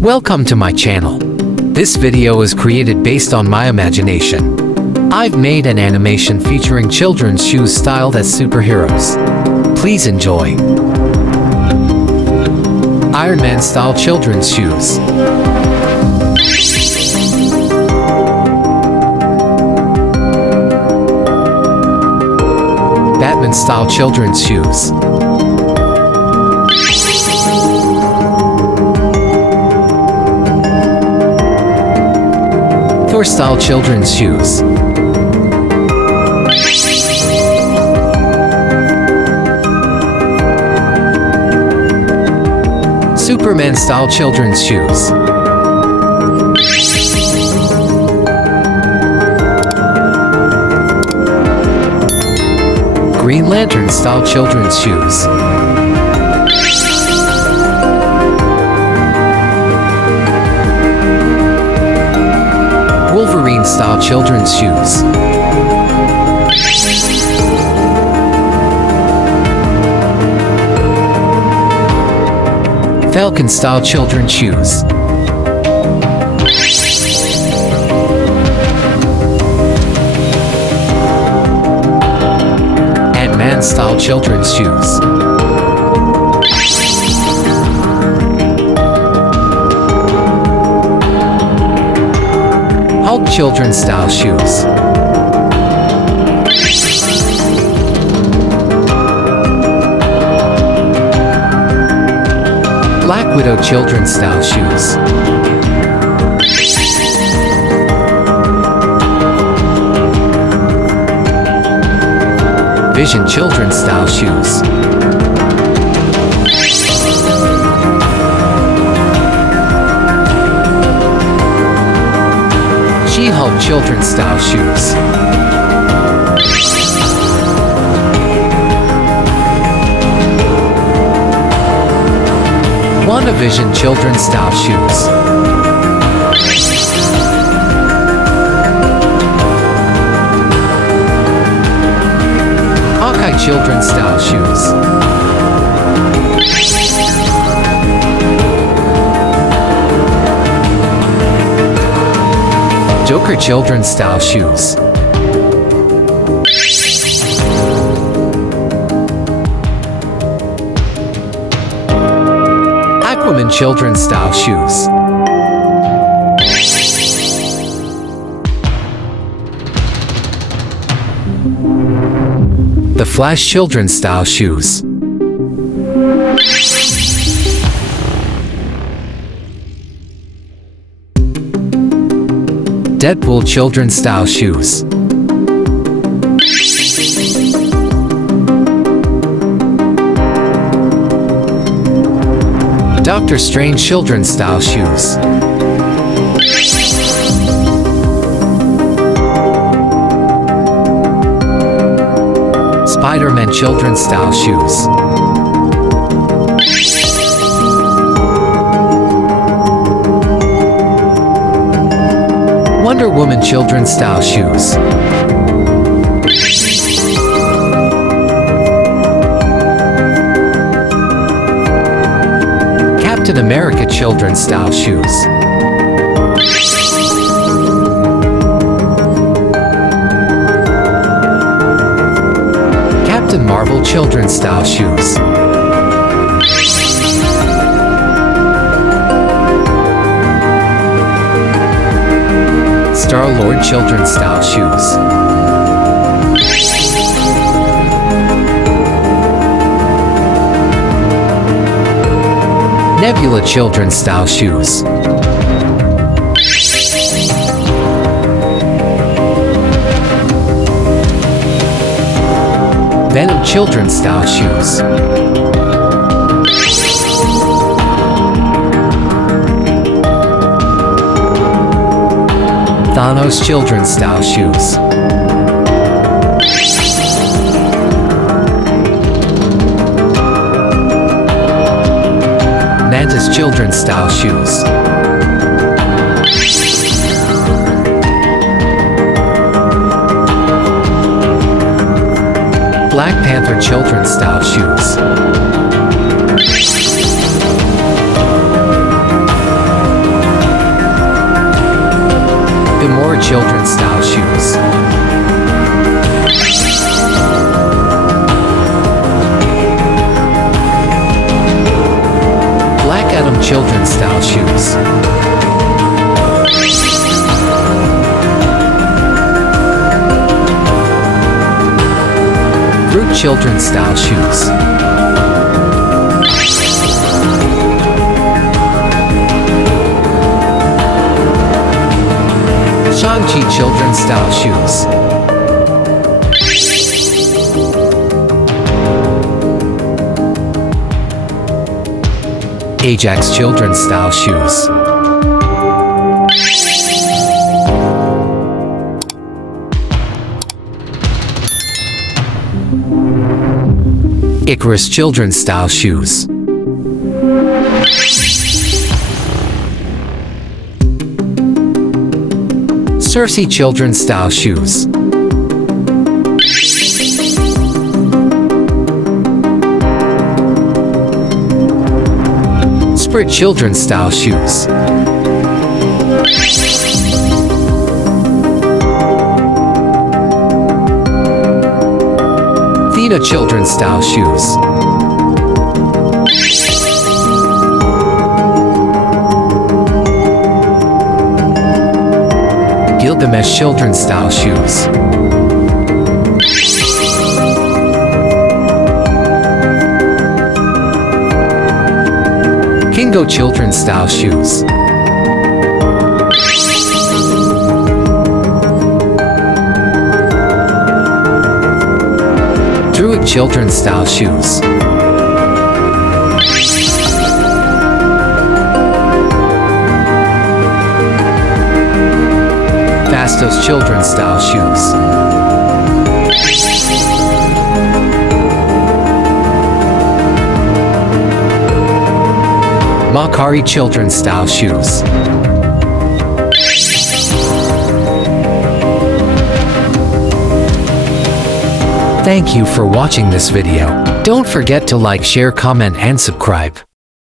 Welcome to my channel. This video is created based on my imagination. I've made an animation featuring children's shoes styled as superheroes. Please enjoy. Iron Man style children's shoes. Batman style children's shoes. Thor style children's shoes. Superman style children's shoes. Green Lantern style children's shoes. Wolverine style children's shoes. Falcon style children's shoes. Ant-Man style children's shoes. Hulk children's style shoes. Black Widow children's style shoes. Vision children's style shoes. She-Hulk children's style shoes. WandaVision children's style shoes. Hawkeye children's style shoes. Joker children's style shoes. Aquaman children's style shoes. The Flash children's style shoes. Deadpool children's style shoes. Doctor Strange children's style shoes. Spiderman children's style shoes. Wonder Woman children's style shoes. Captain America children's style shoes. Captain Marvel children's style shoes. Star-Lord children's style shoes. Nebula children's style shoes. Venom children's style shoes. Thanos children's style shoes. Mantis children's style shoes. Black Panther children's style shoes. style shoes. Groot children's style shoes. Shang-Chi children's style shoes. Ajax children's style shoes. Icarus children's style shoes. Cersei children's style shoes. Spirit children's style shoes. Athena children's style shoes. Gilgamesh children's style shoes. Kingo children's style shoes. Druid children's style shoes. Fastos children's style shoes. Makari children's style shoes. Thank you for watching this video. Don't forget to like, share, comment, and subscribe.